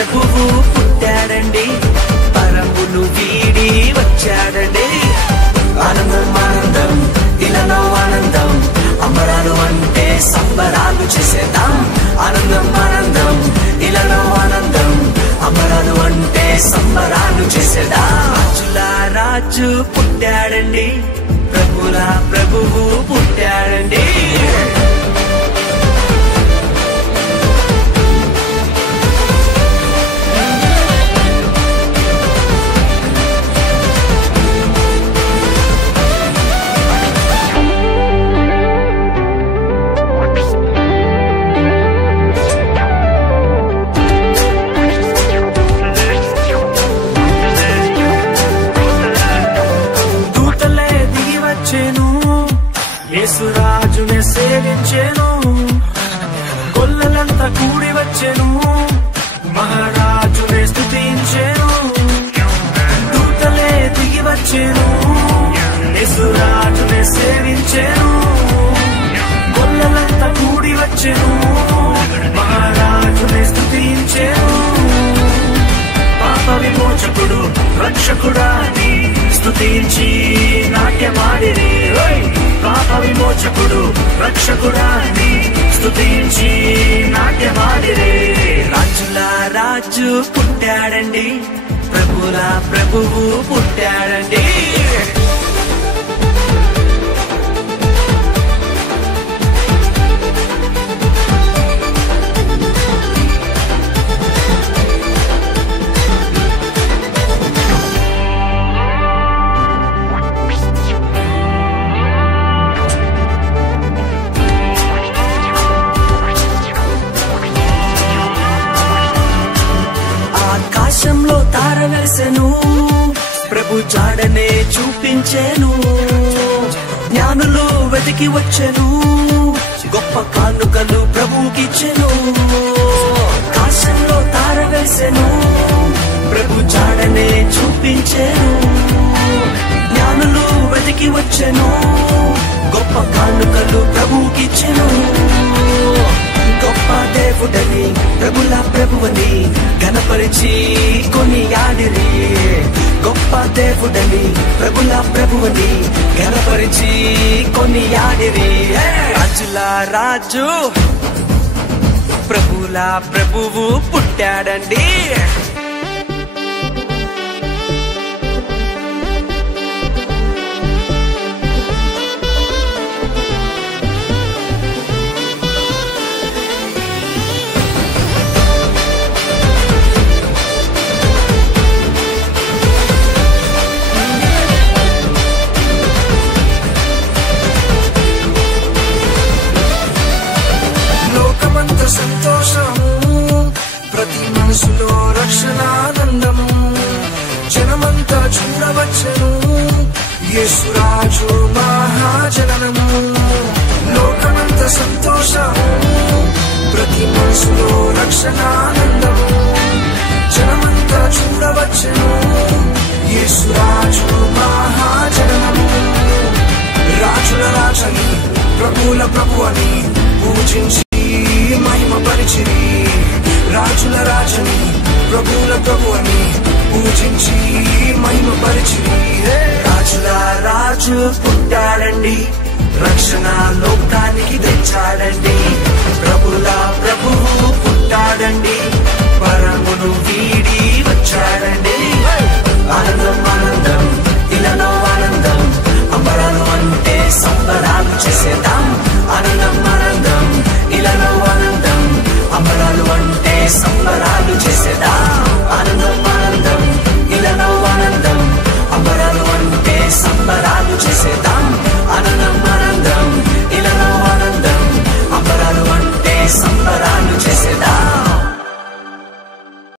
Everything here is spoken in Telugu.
ప్రభువు పుట్టాడండి, పరమును వీడి వచ్చాడండి. ఆనందం ఆనందం ఇలాలో ఆనందం, అంబరాలు అంటే సంబరాలు చేసేద్దాం. ఆనందం ఆనందం ఇలాలో ఆనందం, అంబరాలు అంటే సంబరాలు చేసేద్దాం. రాజుల రాజు పుట్టాడండి, ప్రభుల ప్రభువు పుట్టాడండి. యేసురాజునే సేవించెను, గొల్లలంతా కూడి వచ్చెను, మహారాజునే స్తుతించెను. దూతలే దిగి వచ్చెను, యేసురాజునే సేవించెను, గొల్లలంతా కూడి వచ్చెను, మహారాజునే స్తుతించెను. పాప విమోచకుడు రక్షకుడాని స్తుతించి నాట్యమాడిరి. పాప విమోచకుడు రక్షకుడాని స్తుతించి నాట్యమాడిరి. రాజుల రాజు పుట్టాడండి, ప్రభుల ప్రభువు పుట్టాడండి. ఆకాశంలో తార వెలిసెను, ప్రభు జాడనే చూపించెను. జ్ఞానులు వెతికి వచ్చెను, గొప్ప కానుకలు ప్రభుకిచ్చెను. ఆకాశంలో తార వెలిసెను, ప్రభు జాడనే చూపించెను. జ్ఞానులు వెతికి వచ్చెను, గొప్ప కానుకలు ప్రభుకిచ్చెను. గొప్ప దేవుడని ప్రభుల ప్రభువని ఘనపరిచి కొనియాడిరి. గొప్ప దేవుడని ప్రభుల ప్రభువని ఘనపరిచి కొనియాడిరి. రాజుల రాజు ప్రభుల ప్రభువు పుట్టాడండి. సంతోషము ప్రతి మనసులో రక్షణానందము, జనమంతా చూడవచ్చును యేసురాజు మహాజననము. లోకమంత సంతోషము ప్రతి మనసులో రక్షణానందము, జనమంతా చూడవచ్చును యేసురాజు మహాజననము. రాజుల రాజని ప్రభుల ప్రభు అని పూజించి మహిమ పరిచిరి. రాజుల రాజని ప్రభుల ప్రభు అని పూజించి మహిమ పరిచిరి. రాజుల రాజు పుట్టాడండి, రక్షణ లోకానికి తెచ్చాడండి. ప్రభుల ప్రభువు పుట్టాడండి.